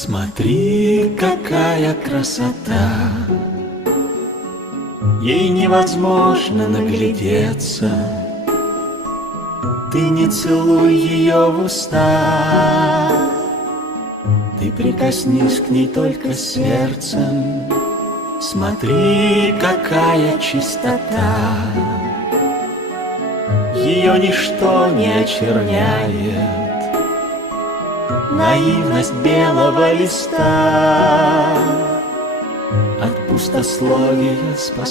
Смотри, какая красота, ей невозможно наглядеться. Ты не целуй ее в уста, ты прикоснись к ней только сердцем. Смотри, какая чистота, ее ничто не очерняет. Наивность белого листа от пустословия спасает.